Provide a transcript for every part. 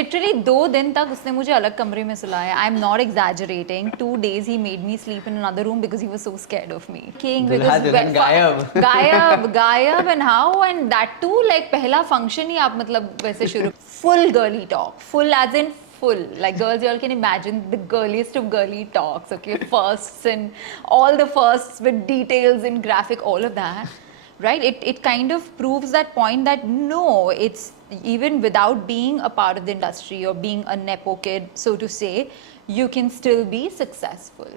literally 2 दिन तक उसने मुझे अलग कमरे में सुलाया. I'm not exaggerating. 2 days he made me sleep in another room because he was so scared of me. King because गायब and how, and that too like पहला function ही आप मतलब वैसे शुरू full girly talk, full as in full, like girls, you all can imagine the girliest of girly talks, okay, firsts and all the firsts with details and graphic, all of that, right? It kind of proves that point that no, it's even without being a part of the industry or being a nepo kid, so to say, you can still be successful.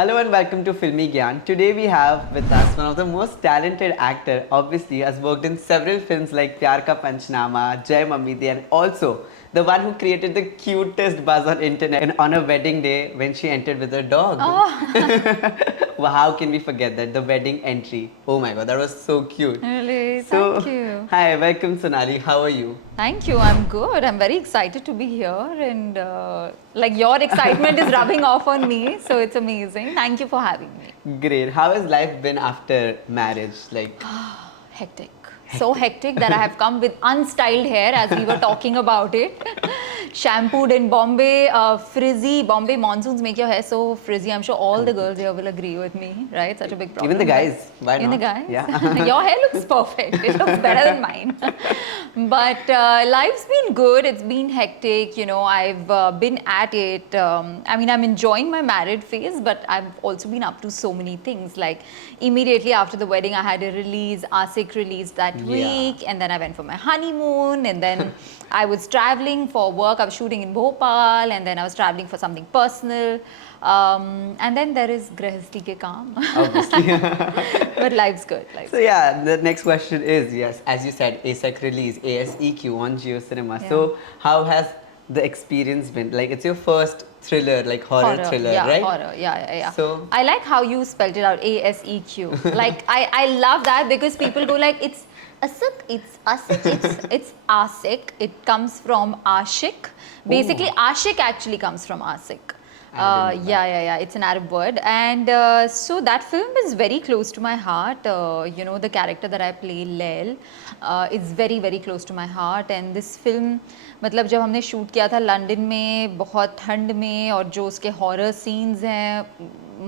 Hello and welcome to Filmygyan. Today we have with us one of the most talented actor. Obviously has worked in several films like Pyar Ka Panchnama, Jai Mammi De, and also the one who created the cutest buzz on internet and on a wedding day when she entered with her dog. Oh. Well, how can we forget that? The wedding entry. Oh my god, that was so cute. Really? So, thank you. Hi, welcome Sonnalli. How are you? Thank you. I'm good. I'm very excited to be here, and like your excitement is rubbing off on me, so it's amazing. Thank you for having me. Great. How has life been after marriage? Like Hectic. So hectic that I have come with unstyled hair as we were talking about it. Shampooed in Bombay, frizzy. Bombay monsoons make your hair so frizzy. I'm sure all the girls here will agree with me, right? Such a big problem. even the guys. Why not? Even the guys? Yeah. Your hair looks perfect. It looks better than mine. But life's been good. It's been hectic. You know, I've been at it. I mean, I'm enjoying my married phase, but I've also been up to so many things. Like immediately after the wedding, I had a release, Asik release that week, and then I went for my honeymoon, and then I was traveling for work. I was shooting in Bhopal, and then I was traveling for something personal, and then there is grahasti ke kaam. Obviously. But life's good. So yeah, the next question is, yes, as you said, ASEC release, ASEQ on Geo Cinema. Yeah. So how has the experience been? Like it's your first thriller, like horror thriller, yeah, right? Horror, yeah. So I like how you spelled it out, ASEQ. Like I love that because people go like it's Asik, it's Asik, it's Asik. It comes from Ashik. Basically, Ashik actually comes from Asik. Yeah. It's an Arab word, and so that film is very close to my heart. You know, the character that I play, Lail, is very very close to my heart. And this film, मतलब जब हमने shoot किया था London में बहुत ठंड में और जो उसके हॉरर सीन्स हैं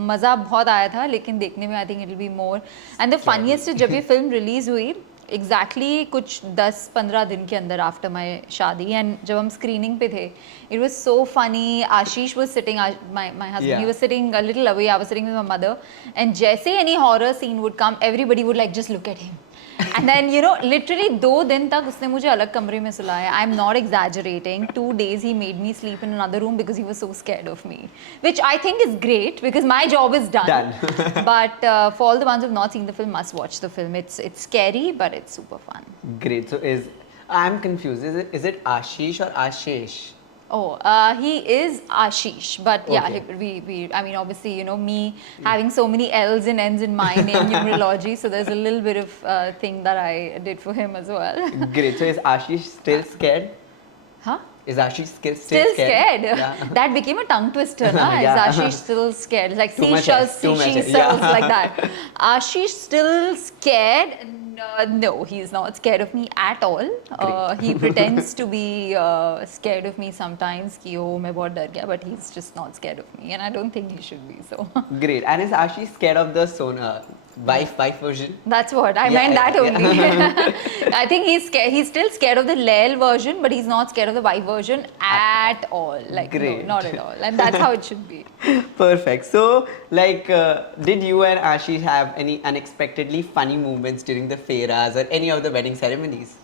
मज़ा बहुत आया था लेकिन देखने में I think it will be more and the funniest जब ये फिल्म रिलीज़ हुई एग्जैक्टली कुछ 10-15 दिन के अंदर आफ्टर माई शादी एंड जब हम स्क्रीनिंग पे थे it was so funny Ashish was sitting my husband he was sitting a little away I was sitting with my mother and जैसे any horror scene would come everybody would like just look at him and then you know literally 2 दिन तक उसने मुझे अलग कमरे में सुलाया. I'm not exaggerating. 2 days he made me sleep in another room because he was so scared of me, which I think is great because my job is done. But for all the ones who've not seen the film, must watch the film. It's scary but it's super fun. great. So I'm confused. Is it Ashish or Ashish? Oh, he is Ashish, but yeah, we I mean, obviously, you know, me having so many L's and N's in my name, numerology, so there's a little bit of thing that I did for him as well. Great. So is Ashish still scared? Huh? Is Ashish still scared? Yeah. That became a tongue twister, na? Yeah. Is Ashish still scared? Like Too much seashells, yeah. like that. Ashish still scared? No, he's not scared of me at all. He pretends to be scared of me sometimes. Ki oh, मैं बहुत डर गया, but he's just not scared of me, and I don't think he should be. So. Great. And is Ashish scared of the wife version? That's what I meant. That only. I think he's scared. He's still scared of the Lail version, but he's not scared of the wife version at all. Like no, not at all. And that's how it should be. Perfect. So, like, did you and Ashish have any unexpectedly funny moments during the fairas or any of the wedding ceremonies?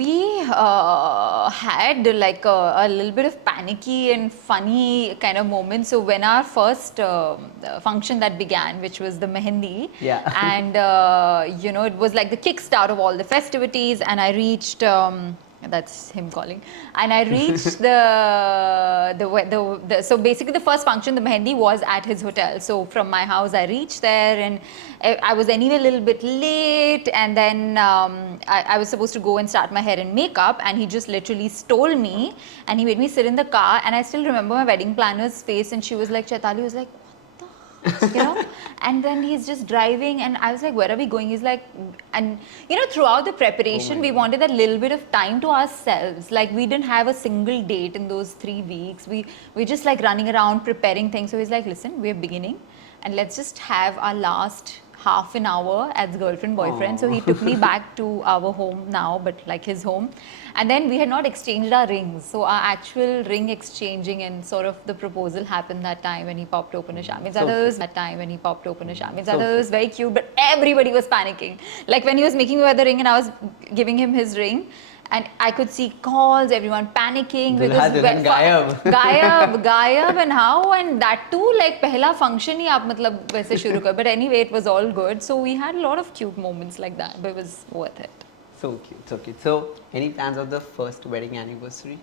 We had like a little bit of panicky and funny kind of moments. So when our first function that began, which was the mehendi, and you know, it was like the kickstart of all the festivities, and I reached. That's him calling. And I reached so basically the first function, the mehendi, was at his hotel. So from my house, I reached there, and I was anyway a little bit late. And then I was supposed to go and start my hair and makeup, and he just literally stole me, and he made me sit in the car. And I still remember my wedding planner's face, and she was like, Chaitali was like, you know. And then he's just driving, and I was like, where are we going? He's like, and you know, throughout the preparation, we wanted that little bit of time to ourselves. Like, we didn't have a single date in those 3 weeks. We just like running around preparing things. So he's like, listen, we're beginning, and let's just have our last half an hour as girlfriend boyfriend. So he took me back to our home now, but like his home, and then we had not exchanged our rings, so our actual ring exchanging and sort of the proposal happened that time when he popped open a champagne. So that time when he popped open a champagne. So it was very cute, but everybody was panicking. Like when he was making me wear the ring and I was giving him his ring, and I could see calls, everyone panicking because gayab and how, and that too like पहला function ही आप मतलब वैसे शुरू कर. But anyway, it was all good. So we had a lot of cute moments like that, but it was worth it. So cute, so cute. So any plans of the first wedding anniversary?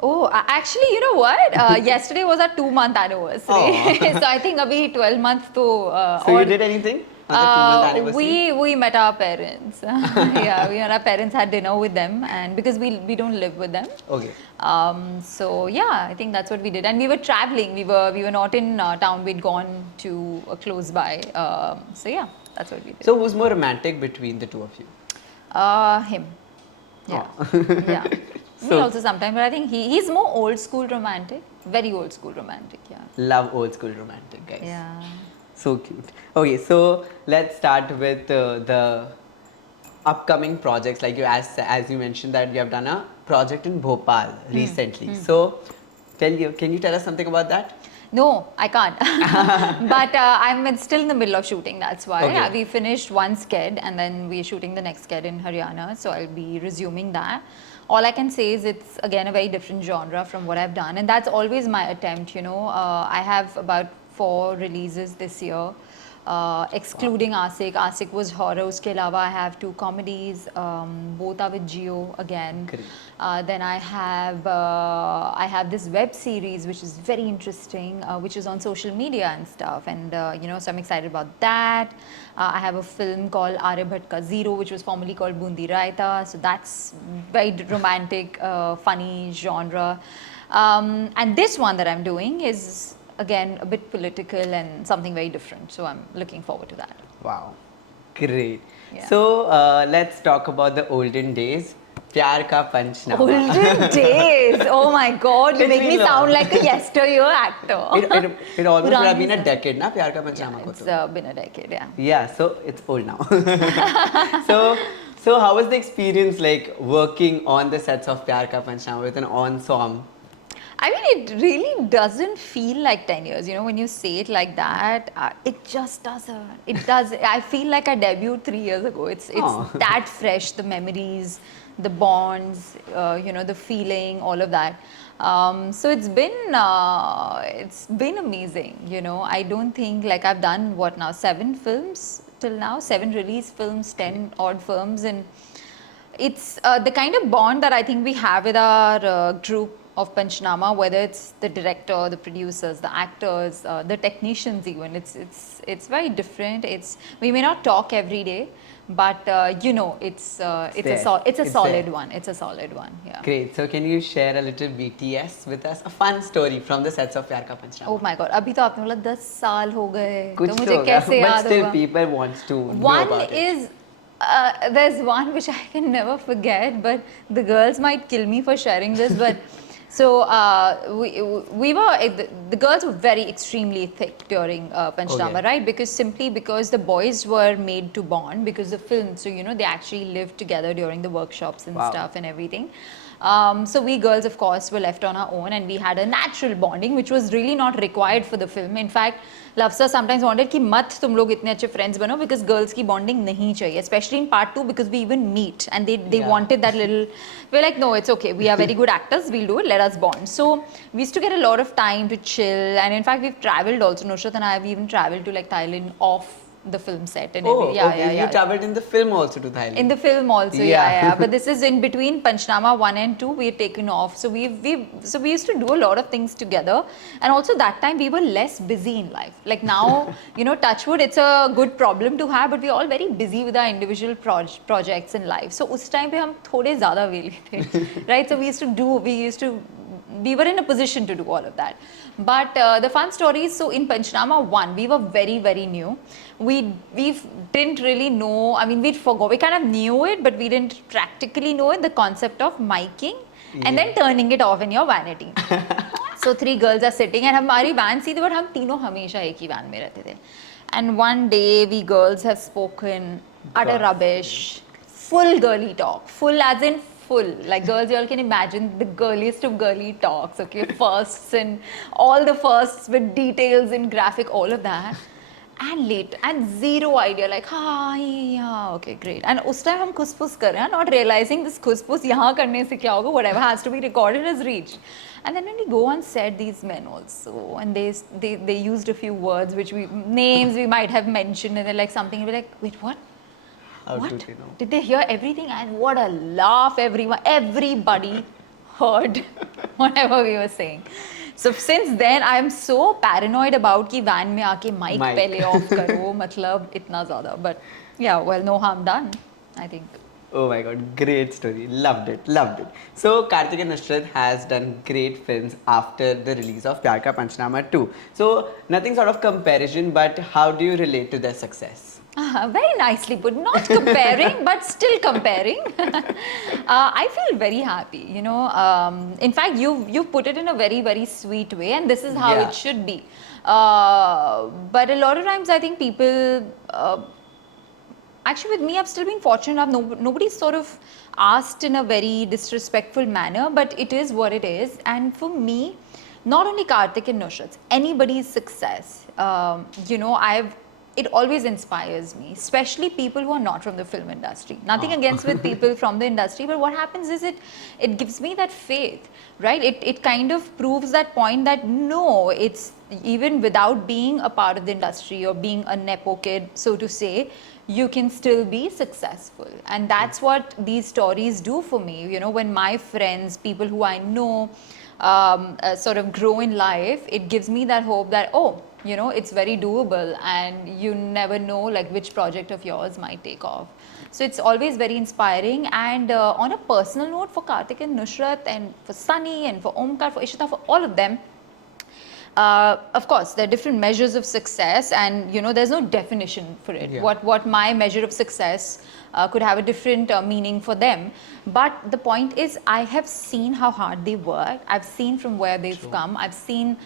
Oh, actually, you know what? Yesterday was our 2-month anniversary. So I think abhi 12 months to. So you did anything? On the 2-month anniversary? We met our parents. Yeah, our parents had dinner with them, and because we don't live with them. Okay. So yeah, I think that's what we did, and we were traveling. We were not in town. We'd gone to close by. So yeah, that's what we did. So who's more romantic between the two of you? Him. Yeah. Oh. Yeah. Me also sometimes, but I think he's more old school romantic. Very old school romantic, yeah. Love old school romantic, guys. Yeah. So cute. Okay, so let's start with the upcoming projects. Like as you mentioned that you have done a project in Bhopal recently. So can you tell us something about that? No, I can't. But I'm still in the middle of shooting, that's why. Okay. We finished one sked and then we're shooting the next sked in Haryana, so I'll be resuming that. All I can say is it's again a very different genre from what I've done, and that's always my attempt, you know. I have about 4 releases this year. Excluding Asik. Asik was horror. Uske alawa I have 2 comedies. Both are with Geo again. Then I have this web series which is very interesting, which is on social media and stuff. And you know, so I'm excited about that. I have a film called Aryabhatta Zero, which was formerly called Bundi Raita. So that's very romantic, funny genre. And this one that I'm doing is again a bit political and something very different, so I'm looking forward to that. Wow, great. Yeah. So let's talk about the olden days. Pyar ka Panchnama. Olden days. Oh my God, you It's make been me long. sound like a yesteryear actor. It almost would have been a Purani decade, na? Pyar ka Panchnama Yeah, ko it's to. been a decade, yeah. Yeah, so it's old now. so how was the experience like working on the sets of Pyar ka Panchnama with an ensemble? I mean, it really doesn't feel like 10 years, you know, when you say it like that, it just doesn't. It does. I feel like I debuted 3 years ago. It's that fresh, the memories, the bonds, you know, the feeling, all of that. So it's been amazing, you know. I don't think, like, I've done, what now, 7 films till now, 7 release films, 10 odd films, and it's the kind of bond that I think we have with our group of Panchnama, whether it's the director, the producers, the actors, the technicians even. It's very different. We may not talk every day, but you know, it's a solid one. It's a solid one. Yeah. Great. So can you share a little BTS with us? A fun story from the sets of Pyar Ka Panchnama. Oh my God! अभी तो आपने बोला 10 साल हो गए. कुछ तो तो मुझे होगा, कैसे but याद still होगा? people wants to know One about it. is there's one which I can never forget, but the girls might kill me for sharing this, but. So we were the girls were very extremely thick during Panchnama, right? Because the boys were made to bond because the film. So you know, they actually lived together during the workshops and stuff and everything. So we girls, of course, were left on our own, and we had a natural bonding, which was really not required for the film. In fact, Lafsa sometimes wanted कि मत तुम लोग इतने अच्छे friends बनो because girls की bonding नहीं चाहिए, especially in part 2 because we even meet and they wanted that little. We're like, no, it's okay. We are very good actors. We'll do it. Let us bond. So we used to get a lot of time to chill, and in fact, we've traveled also. Nushrratt and I have even traveled to like Thailand off the film set and everything. Yeah. You traveled in the film also to Thailand. In the film also, yeah. But this is in between Panchnama 1 and 2. We had taken off, so we used to do a lot of things together, and also that time we were less busy in life. Like now, you know, touch wood, it's a good problem to have, but we're all very busy with our individual projects in life. So उस time पे हम थोड़े ज़्यादा वेले थे, right? So we used to we were in a position to do all of that. But the fun story is, so in Panchnama 1, we were very, very new. We didn't really know, I mean, we forgot, we kind of knew it, but we didn't practically know it, the concept of miking and then turning it off in your vanity. So 3 girls are sitting and हमारी van Sidhi, but हम तीनों हमेशा एक ही van में रहते थे. And one day we girls have spoken utter rubbish, full girly talk, full as in full. Like girls, you all can imagine the girliest of girly talks, okay? Firsts and all the firsts with details and graphic, all of that. And late, and zero idea, like, yeah, okay, great. And उस time हम खुसफुस कर रहे हैं, not realizing this खुसफुस यहाँ करने से क्या होगा, whatever has to be recorded is reached. And then when we go on set, these men also, and they used a few words which names we might have mentioned, and they're like something, we're like, wait, what? How What? do they know? Did they hear everything? And what a laugh everybody heard whatever we were saying. So since then, I am so paranoid about कि van में आके mic पहले off करो, मतलब इतना ज़्यादा. But yeah, well, no harm done, I think. Oh my god, great story. Loved it, loved it. So Kartik and Nushrratt has done great films after the release of Pyar Ka Panchnama 2. So nothing sort of comparison, but how do you relate to their success? Very nicely put. Not comparing, but still comparing. I feel very happy. You know, in fact, you put it in a very, very sweet way, and this is how it should be. But a lot of times, I think people. Actually, with me, I've still been fortunate enough. Nobody's sort of asked in a very disrespectful manner, but it is what it is. And for me, not only Kartik and Nushrratt, anybody's success, you know, it always inspires me, especially people who are not from the film industry. Nothing against with people from the industry, but what happens is it gives me that faith, right? It kind of proves that point that no, it's even without being a part of the industry or being a nepo kid, so to say, you can still be successful. And that's what these stories do for me. You know, when my friends, people who I know, sort of grow in life, it gives me that hope that, oh, you know, it's very doable, and you never know like which project of yours might take off. So it's always very inspiring. And on a personal note, for Kartik and Nushrratt, and for Sunny, and for Omkar, for Ishita, for all of them, of course, there are different measures of success, and you know, there's no definition for it. Yeah. What my measure of success could have a different meaning for them. But the point is, I have seen how hard they work. I've seen from where they've come. I've seen,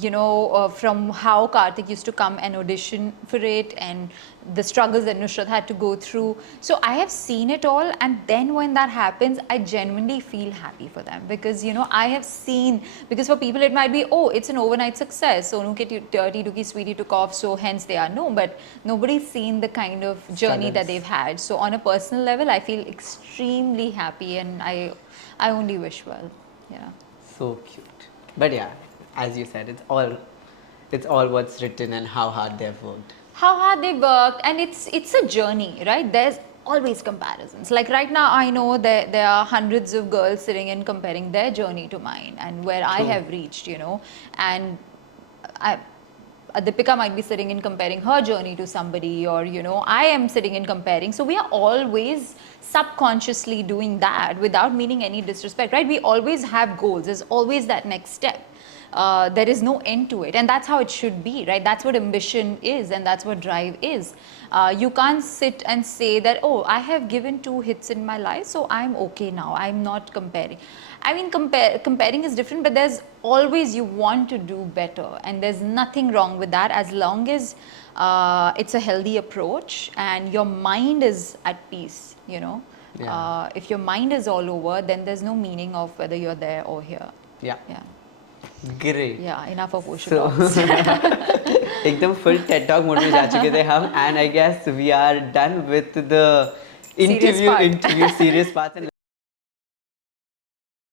you know, from how Kartik used to come and audition for it, and the struggles that Nushrratt had to go through. So I have seen it all, and then when that happens, I genuinely feel happy for them, because you know, I have seen, because for people it might be, oh, it's an overnight success, Sonu ke dirty tuki sweetie took off, so hence they are. No, but nobody's seen the kind of journey that they've had. So on a personal level, I feel extremely happy, and I only wish well. Yeah. So cute. But yeah, as you said, it's all what's written and how hard they've worked. How hard they worked, and it's a journey, right? There's always comparisons. Like right now, I know that there are hundreds of girls sitting and comparing their journey to mine and where I have reached, you know. And Deepika might be sitting and comparing her journey to somebody, or you know, I am sitting and comparing. So we are always subconsciously doing that without meaning any disrespect, right? We always have goals. There's always that next step. There is no end to it, and that's how it should be, right? That's what ambition is, and that's what drive is. You can't sit and say that, oh, I have given 2 hits in my life, so I'm okay now, I'm not comparing. I mean, comparing is different, but there's always, you want to do better, and there's nothing wrong with that, as long as it's a healthy approach and your mind is at peace, you know. Yeah. If your mind is all over, then there's no meaning of whether you're there or here. Yeah. Yeah. Great. Yeah, enough of Osho So, talks. एकदम full TED Talk mode में जा चुके थे हम, and I guess we are done with the Serious part. interview serious parts. And